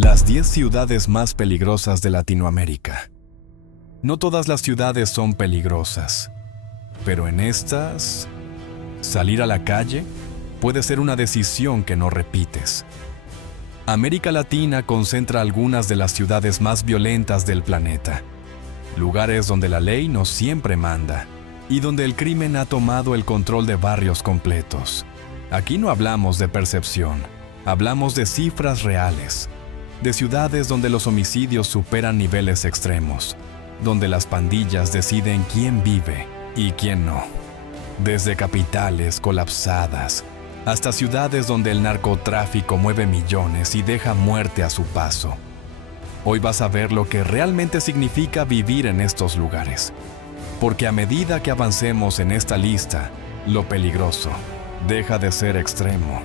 Las 10 ciudades más peligrosas de Latinoamérica. No todas las ciudades son peligrosas, pero en estas, salir a la calle puede ser una decisión que no repites. América Latina concentra algunas de las ciudades más violentas del planeta, lugares donde la ley no siempre manda y donde el crimen ha tomado el control de barrios completos. Aquí no hablamos de percepción, hablamos de cifras reales, de ciudades donde los homicidios superan niveles extremos, donde las pandillas deciden quién vive y quién no. Desde capitales colapsadas hasta ciudades donde el narcotráfico mueve millones y deja muerte a su paso. Hoy vas a ver lo que realmente significa vivir en estos lugares, porque a medida que avancemos en esta lista, lo peligroso deja de ser extremo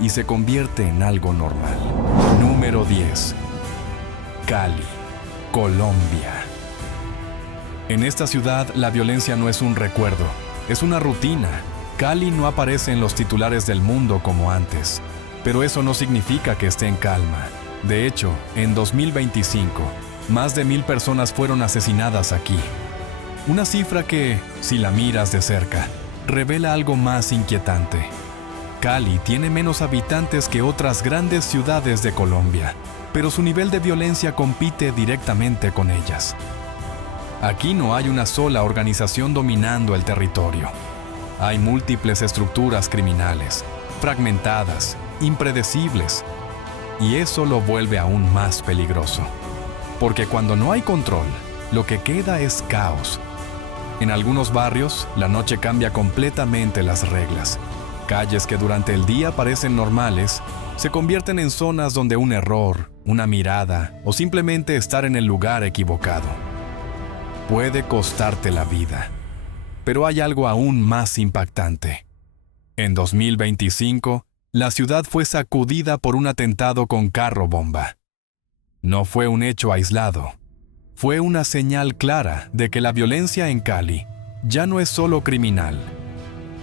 y se convierte en algo normal. Número 10. Cali, Colombia. En esta ciudad, la violencia no es un recuerdo, es una rutina. Cali no aparece en los titulares del mundo como antes, pero eso no significa que esté en calma. De hecho, en 2025, más de 1000 personas fueron asesinadas aquí. Una cifra que, si la miras de cerca, revela algo más inquietante. Cali tiene menos habitantes que otras grandes ciudades de Colombia, pero su nivel de violencia compite directamente con ellas. Aquí no hay una sola organización dominando el territorio. Hay múltiples estructuras criminales, fragmentadas, impredecibles, y eso lo vuelve aún más peligroso. Porque cuando no hay control, lo que queda es caos. En algunos barrios, la noche cambia completamente las reglas. Calles que durante el día parecen normales, se convierten en zonas donde un error, una mirada o simplemente estar en el lugar equivocado puede costarte la vida. Pero hay algo aún más impactante. En 2025, la ciudad fue sacudida por un atentado con carro bomba. No fue un hecho aislado. Fue una señal clara de que la violencia en Cali ya no es solo criminal.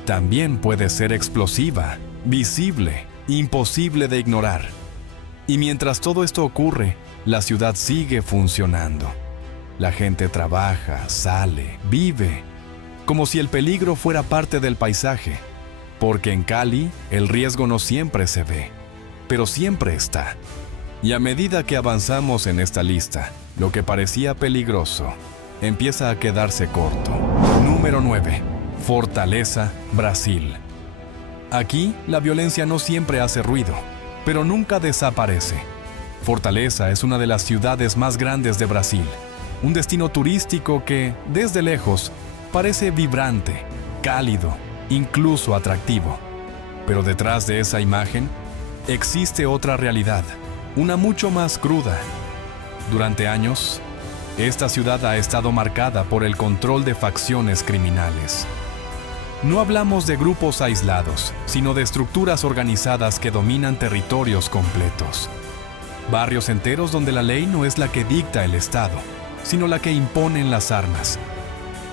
También puede ser explosiva, visible, imposible de ignorar. Y mientras todo esto ocurre, la ciudad sigue funcionando. La gente trabaja, sale, vive, como si el peligro fuera parte del paisaje. Porque en Cali, el riesgo no siempre se ve, pero siempre está. Y a medida que avanzamos en esta lista, lo que parecía peligroso empieza a quedarse corto. Número 9. Fortaleza, Brasil. Aquí, la violencia no siempre hace ruido, pero nunca desaparece. Fortaleza es una de las ciudades más grandes de Brasil, un destino turístico que, desde lejos, parece vibrante, cálido, incluso atractivo. Pero detrás de esa imagen, existe otra realidad, una mucho más cruda. Durante años, esta ciudad ha estado marcada por el control de facciones criminales. No hablamos de grupos aislados, sino de estructuras organizadas que dominan territorios completos. Barrios enteros donde la ley no es la que dicta el Estado, sino la que imponen las armas.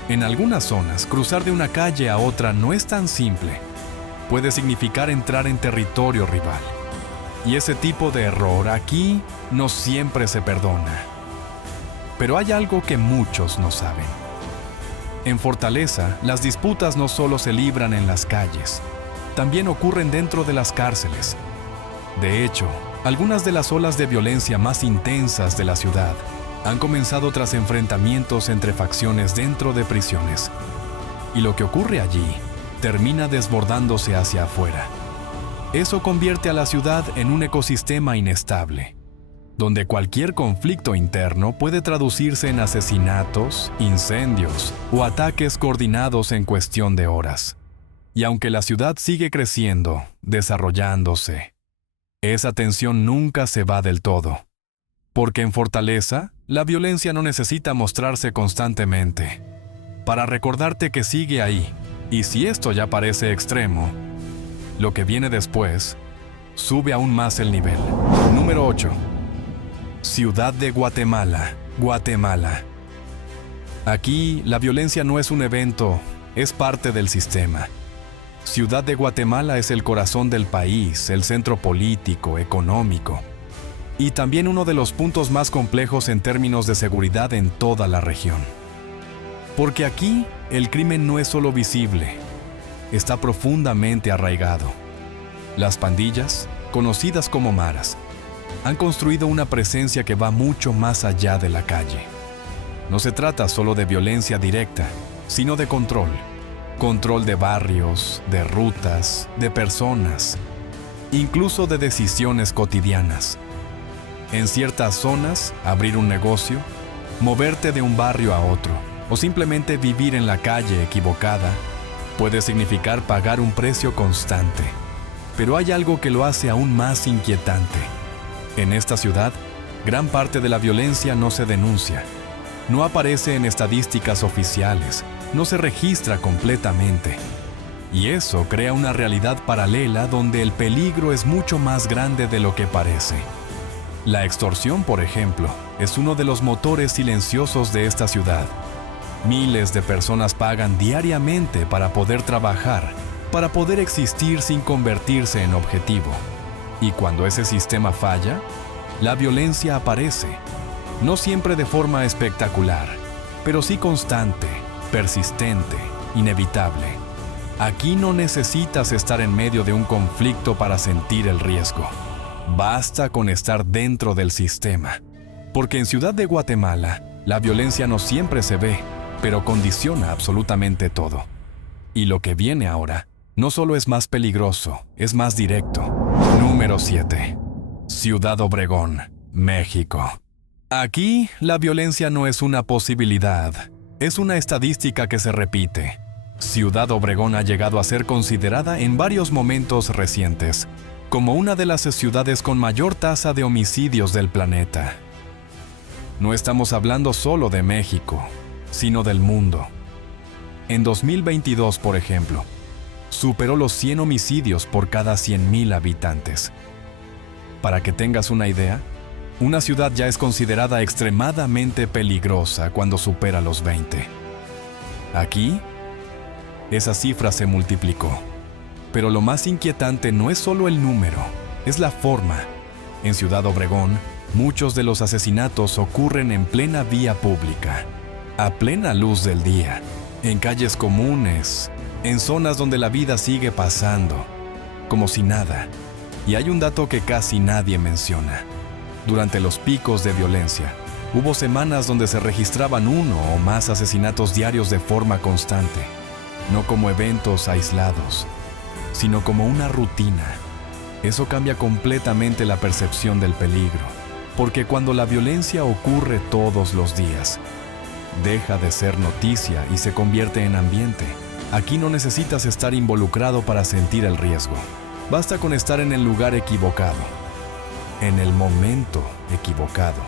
En algunas zonas, cruzar de una calle a otra no es tan simple. Puede significar entrar en territorio rival. Y ese tipo de error aquí no siempre se perdona. Pero hay algo que muchos no saben. En Fortaleza, las disputas no solo se libran en las calles, también ocurren dentro de las cárceles. De hecho, algunas de las olas de violencia más intensas de la ciudad han comenzado tras enfrentamientos entre facciones dentro de prisiones. Y lo que ocurre allí termina desbordándose hacia afuera. Eso convierte a la ciudad en un ecosistema inestable, donde cualquier conflicto interno puede traducirse en asesinatos, incendios o ataques coordinados en cuestión de horas. Y aunque la ciudad sigue creciendo, desarrollándose, esa tensión nunca se va del todo. Porque en Fortaleza, la violencia no necesita mostrarse constantemente para recordarte que sigue ahí. Y si esto ya parece extremo, lo que viene después sube aún más el nivel. Número 8. Ciudad de Guatemala, Guatemala. Aquí, la violencia no es un evento, es parte del sistema. Ciudad de Guatemala es el corazón del país, el centro político, económico. y también uno de los puntos más complejos en términos de seguridad en toda la región. Porque aquí el crimen no es solo visible, está profundamente arraigado. Las pandillas, conocidas como maras, han construido una presencia que va mucho más allá de la calle. No se trata solo de violencia directa, sino de control. Control de barrios, de rutas, de personas, incluso de decisiones cotidianas. En ciertas zonas, abrir un negocio, moverte de un barrio a otro, o simplemente vivir en la calle equivocada, puede significar pagar un precio constante. Pero hay algo que lo hace aún más inquietante. En esta ciudad, gran parte de la violencia no se denuncia, no aparece en estadísticas oficiales, no se registra completamente. Y eso crea una realidad paralela donde el peligro es mucho más grande de lo que parece. La extorsión, por ejemplo, es uno de los motores silenciosos de esta ciudad. Miles de personas pagan diariamente para poder trabajar, para poder existir sin convertirse en objetivo. Y cuando ese sistema falla, la violencia aparece. No siempre de forma espectacular, pero sí constante, persistente, inevitable. Aquí no necesitas estar en medio de un conflicto para sentir el riesgo. Basta con estar dentro del sistema. Porque en Ciudad de Guatemala, la violencia no siempre se ve, pero condiciona absolutamente todo. Y lo que viene ahora no solo es más peligroso, es más directo. Número 7. Ciudad Obregón, México. Aquí, la violencia no es una posibilidad, es una estadística que se repite. Ciudad Obregón ha llegado a ser considerada en varios momentos recientes como una de las ciudades con mayor tasa de homicidios del planeta. No estamos hablando solo de México, sino del mundo. En 2022, por ejemplo, superó los 100 homicidios por cada 100,000 habitantes. Para que tengas una idea, una ciudad ya es considerada extremadamente peligrosa cuando supera los 20. Aquí, esa cifra se multiplicó. Pero lo más inquietante no es solo el número, es la forma. En Ciudad Obregón, muchos de los asesinatos ocurren en plena vía pública, a plena luz del día, en calles comunes, en zonas donde la vida sigue pasando, como si nada. Y hay un dato que casi nadie menciona. Durante los picos de violencia, hubo semanas donde se registraban 1 o más asesinatos diarios de forma constante, no como eventos aislados, sino como una rutina. Eso cambia completamente la percepción del peligro, porque cuando la violencia ocurre todos los días, deja de ser noticia y se convierte en ambiente. Aquí no necesitas estar involucrado para sentir el riesgo. Basta con estar en el lugar equivocado, en el momento equivocado.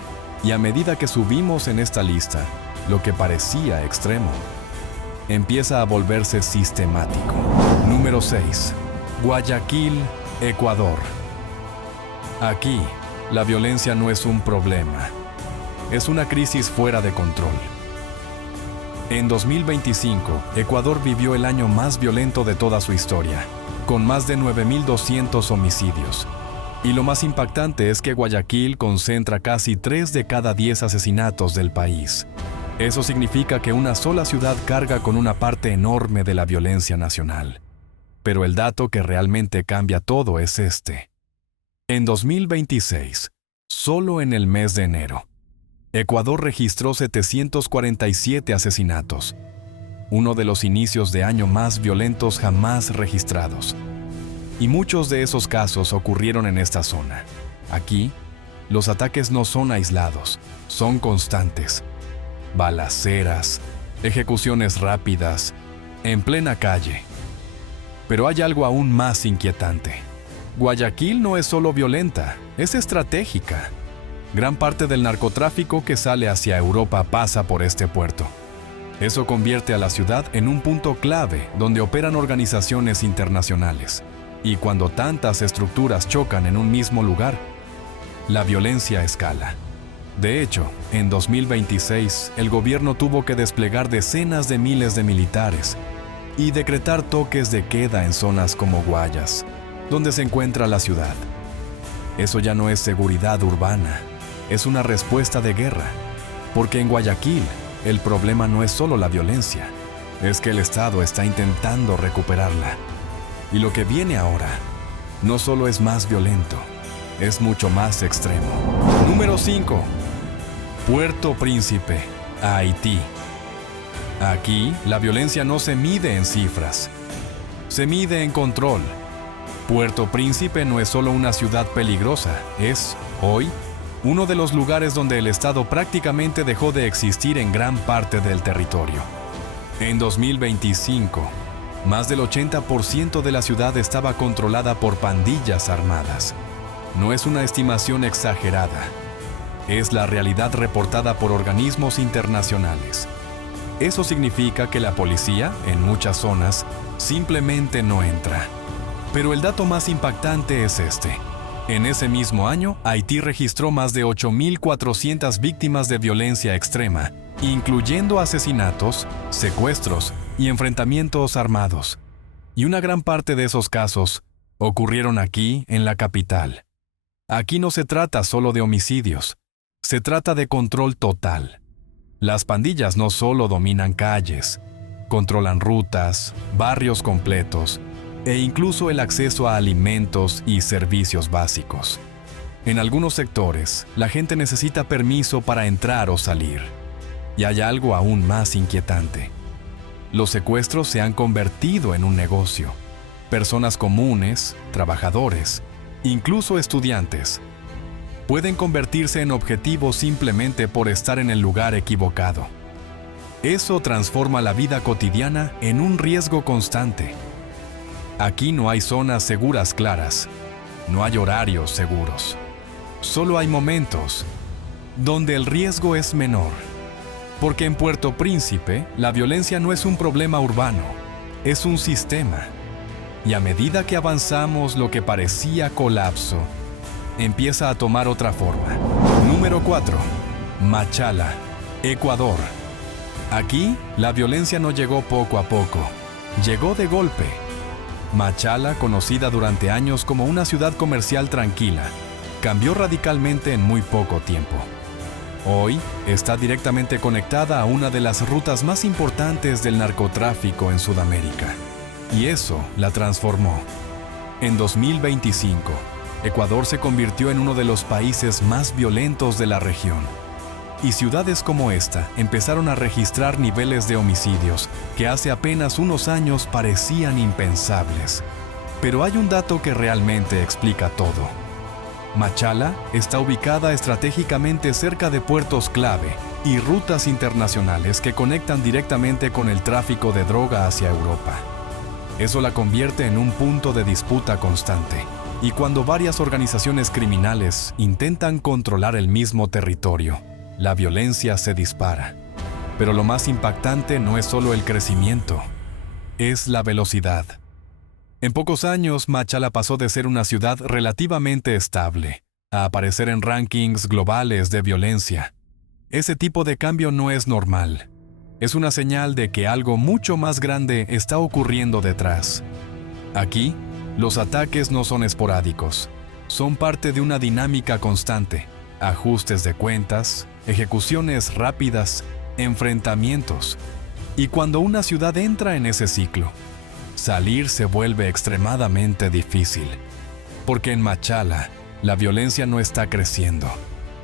Y a medida que subimos en esta lista, lo que parecía extremo empieza a volverse sistemático. Número 6. Guayaquil, Ecuador. Aquí, la violencia no es un problema, es una crisis fuera de control. En 2025, Ecuador vivió el año más violento de toda su historia, con más de 9,200 homicidios. Y lo más impactante es que Guayaquil concentra casi 3 de cada 10 asesinatos del país. Eso significa que una sola ciudad carga con una parte enorme de la violencia nacional. Pero el dato que realmente cambia todo es este. En 2026, solo en el mes de enero, Ecuador registró 747 asesinatos, uno de los inicios de año más violentos jamás registrados. Y muchos de esos casos ocurrieron en esta zona. Aquí, los ataques no son aislados, son constantes. Balaceras, ejecuciones rápidas, en plena calle. Pero hay algo aún más inquietante. Guayaquil no es solo violenta, es estratégica. Gran parte del narcotráfico que sale hacia Europa pasa por este puerto. Eso convierte a la ciudad en un punto clave donde operan organizaciones internacionales. Y cuando tantas estructuras chocan en un mismo lugar, la violencia escala. De hecho, en 2026, el gobierno tuvo que desplegar decenas de miles de militares y decretar toques de queda en zonas como Guayas, donde se encuentra la ciudad. Eso ya no es seguridad urbana, es una respuesta de guerra. Porque en Guayaquil, el problema no es solo la violencia, es que el Estado está intentando recuperarla. Y lo que viene ahora no solo es más violento, es mucho más extremo. Número 5. Puerto Príncipe, Haití. Aquí, la violencia no se mide en cifras, se mide en control. Puerto Príncipe no es solo una ciudad peligrosa, es, hoy, uno de los lugares donde el Estado prácticamente dejó de existir en gran parte del territorio. En 2025, más del 80% de la ciudad estaba controlada por pandillas armadas. No es una estimación exagerada, es la realidad reportada por organismos internacionales. Eso significa que la policía, en muchas zonas, simplemente no entra. Pero el dato más impactante es este. En ese mismo año, Haití registró más de 8.400 víctimas de violencia extrema, incluyendo asesinatos, secuestros y enfrentamientos armados. Y una gran parte de esos casos ocurrieron aquí, en la capital. Aquí no se trata solo de homicidios, se trata de control total. Las pandillas no solo dominan calles, controlan rutas, barrios completos e incluso el acceso a alimentos y servicios básicos. En algunos sectores, la gente necesita permiso para entrar o salir. Y hay algo aún más inquietante. Los secuestros se han convertido en un negocio. Personas comunes, trabajadores, incluso estudiantes, pueden convertirse en objetivos simplemente por estar en el lugar equivocado. Eso transforma la vida cotidiana en un riesgo constante. Aquí no hay zonas seguras claras, no hay horarios seguros. Solo hay momentos donde el riesgo es menor. Porque en Puerto Príncipe, la violencia no es un problema urbano, es un sistema. Y a medida que avanzamos, lo que parecía colapso empieza a tomar otra forma. Número 4. Machala, Ecuador. Aquí, la violencia no llegó poco a poco, llegó de golpe. Machala, conocida durante años como una ciudad comercial tranquila, cambió radicalmente en muy poco tiempo. Hoy, está directamente conectada a una de las rutas más importantes del narcotráfico en Sudamérica. Y eso la transformó. En 2025, Ecuador se convirtió en uno de los países más violentos de la región. Y ciudades como esta empezaron a registrar niveles de homicidios que hace apenas unos años parecían impensables. Pero hay un dato que realmente explica todo. Machala está ubicada estratégicamente cerca de puertos clave y rutas internacionales que conectan directamente con el tráfico de droga hacia Europa. Eso la convierte en un punto de disputa constante. Y cuando varias organizaciones criminales intentan controlar el mismo territorio, la violencia se dispara. Pero lo más impactante no es solo el crecimiento, es la velocidad. En pocos años, Machala pasó de ser una ciudad relativamente estable a aparecer en rankings globales de violencia. Ese tipo de cambio no es normal. Es una señal de que algo mucho más grande está ocurriendo detrás. Aquí, los ataques no son esporádicos, son parte de una dinámica constante. Ajustes de cuentas, ejecuciones rápidas, enfrentamientos. Y cuando una ciudad entra en ese ciclo, salir se vuelve extremadamente difícil. Porque en Machala, la violencia no está creciendo,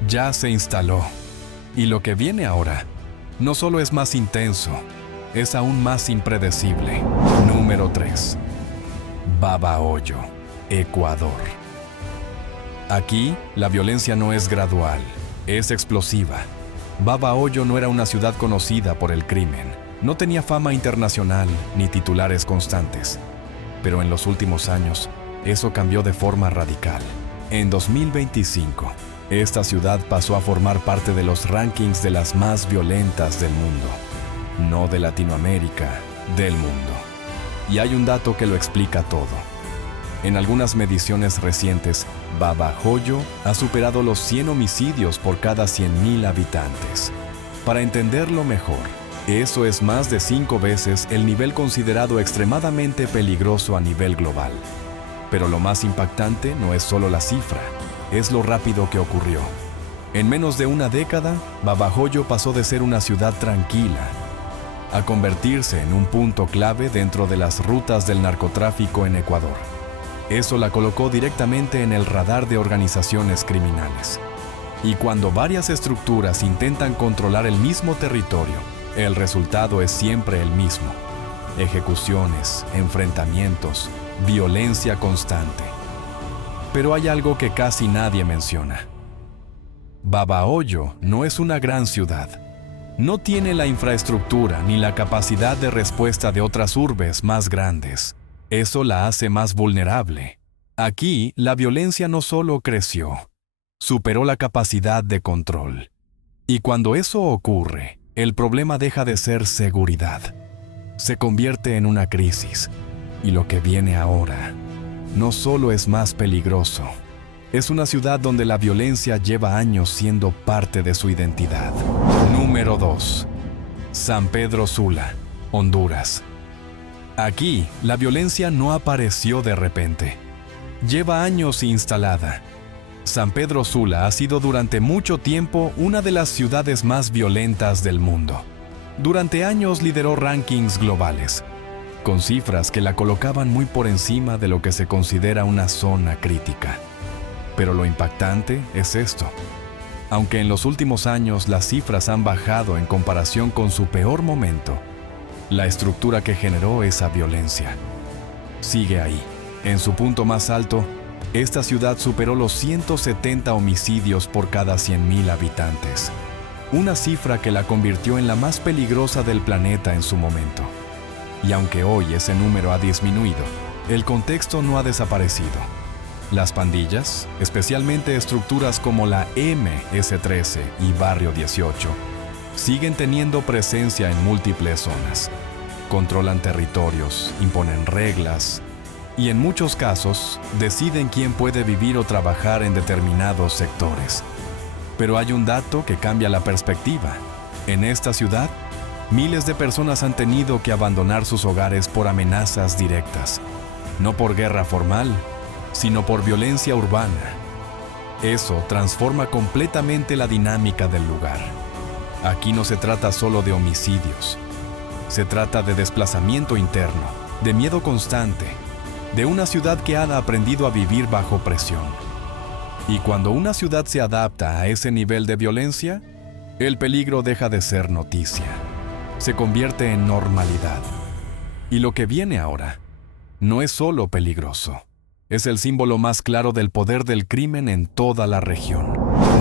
ya se instaló. Y lo que viene ahora no solo es más intenso, es aún más impredecible. Número 3. Babahoyo, Ecuador. Aquí, la violencia no es gradual, es explosiva. Babahoyo no era una ciudad conocida por el crimen, no tenía fama internacional ni titulares constantes. Pero en los últimos años, eso cambió de forma radical. En 2025, esta ciudad pasó a formar parte de los rankings de las más violentas del mundo. No de Latinoamérica, del mundo. Y hay un dato que lo explica todo. En algunas mediciones recientes, Babahoyo ha superado los 100 homicidios por cada 100.000 habitantes. Para entenderlo mejor, eso es más de 5 veces el nivel considerado extremadamente peligroso a nivel global. Pero lo más impactante no es solo la cifra, es lo rápido que ocurrió. En menos de una década, Babahoyo pasó de ser una ciudad tranquila a convertirse en un punto clave dentro de las rutas del narcotráfico en Ecuador. Eso la colocó directamente en el radar de organizaciones criminales. Y cuando varias estructuras intentan controlar el mismo territorio, el resultado es siempre el mismo: ejecuciones, enfrentamientos, violencia constante. Pero hay algo que casi nadie menciona. Babahoyo no es una gran ciudad. No tiene la infraestructura ni la capacidad de respuesta de otras urbes más grandes. Eso la hace más vulnerable. Aquí, la violencia no solo creció, superó la capacidad de control. Y cuando eso ocurre, el problema deja de ser seguridad. Se convierte en una crisis. Y lo que viene ahora no solo es más peligroso, es una ciudad donde la violencia lleva años siendo parte de su identidad. Número 2. San Pedro Sula, Honduras. Aquí, la violencia no apareció de repente. Lleva años instalada. San Pedro Sula ha sido durante mucho tiempo una de las ciudades más violentas del mundo. Durante años lideró rankings globales, con cifras que la colocaban muy por encima de lo que se considera una zona crítica. Pero lo impactante es esto. Aunque en los últimos años las cifras han bajado en comparación con su peor momento, la estructura que generó esa violencia sigue ahí. En su punto más alto, esta ciudad superó los 170 homicidios por cada 100.000 habitantes, una cifra que la convirtió en la más peligrosa del planeta en su momento. Y aunque hoy ese número ha disminuido, el contexto no ha desaparecido. Las pandillas, especialmente estructuras como la MS-13 y Barrio 18, siguen teniendo presencia en múltiples zonas. Controlan territorios, imponen reglas y en muchos casos deciden quién puede vivir o trabajar en determinados sectores. Pero hay un dato que cambia la perspectiva. En esta ciudad, miles de personas han tenido que abandonar sus hogares por amenazas directas, no por guerra formal, sino por violencia urbana. Eso transforma completamente la dinámica del lugar. Aquí no se trata solo de homicidios. Se trata de desplazamiento interno, de miedo constante, de una ciudad que ha aprendido a vivir bajo presión. Y cuando una ciudad se adapta a ese nivel de violencia, el peligro deja de ser noticia. Se convierte en normalidad. Y lo que viene ahora no es solo peligroso. Es el símbolo más claro del poder del crimen en toda la región.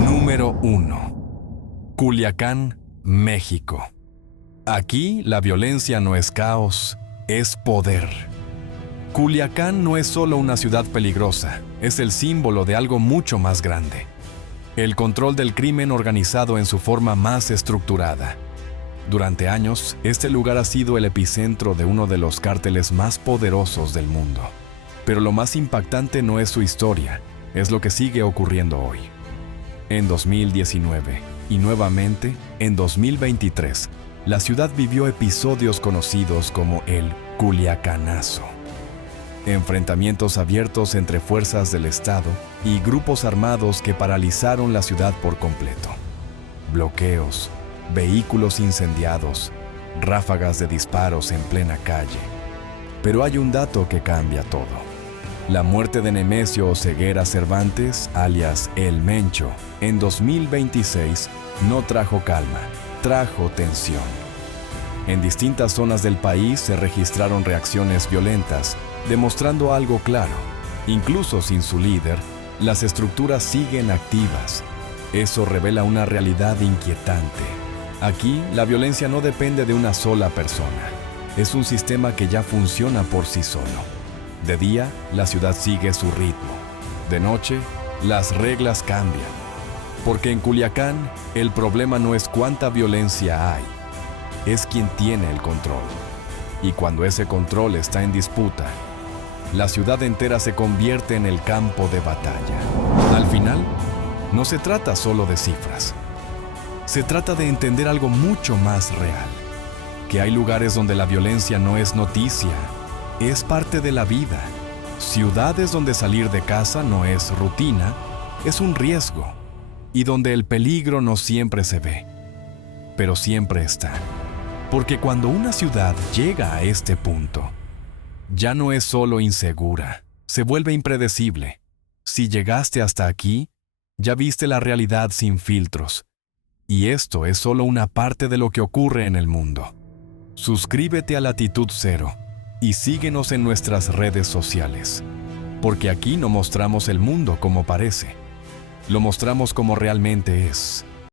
Número 1. Culiacán, México. Aquí la violencia no es caos, es poder. Culiacán no es solo una ciudad peligrosa, es el símbolo de algo mucho más grande. El control del crimen organizado en su forma más estructurada. Durante años, este lugar ha sido el epicentro de uno de los cárteles más poderosos del mundo. Pero lo más impactante no es su historia, es lo que sigue ocurriendo hoy. En 2019 y nuevamente en 2023, la ciudad vivió episodios conocidos como el Culiacanazo. Enfrentamientos abiertos entre fuerzas del Estado y grupos armados que paralizaron la ciudad por completo. Bloqueos, vehículos incendiados, ráfagas de disparos en plena calle. Pero hay un dato que cambia todo. La muerte de Nemesio Oseguera Cervantes, alias El Mencho, en 2026 no trajo calma, trajo tensión. En distintas zonas del país se registraron reacciones violentas, demostrando algo claro. Incluso sin su líder, las estructuras siguen activas. Eso revela una realidad inquietante. Aquí, la violencia no depende de una sola persona. Es un sistema que ya funciona por sí solo. De día, la ciudad sigue su ritmo. De noche, las reglas cambian. Porque en Culiacán, el problema no es cuánta violencia hay, es quien tiene el control. Y cuando ese control está en disputa, la ciudad entera se convierte en el campo de batalla. Al final, no se trata solo de cifras. Se trata de entender algo mucho más real. Que hay lugares donde la violencia no es noticia, es parte de la vida. Ciudades donde salir de casa no es rutina, Es un riesgo, y donde el peligro no siempre se ve, pero siempre está. Porque cuando una ciudad llega a este punto, ya no es solo insegura, se vuelve impredecible. Si llegaste hasta aquí, ya viste la realidad sin filtros. Y esto es solo una parte de lo que ocurre en el mundo. Suscríbete a Latitud Cero y síguenos en nuestras redes sociales. Porque aquí no mostramos el mundo como parece. Lo mostramos como realmente es.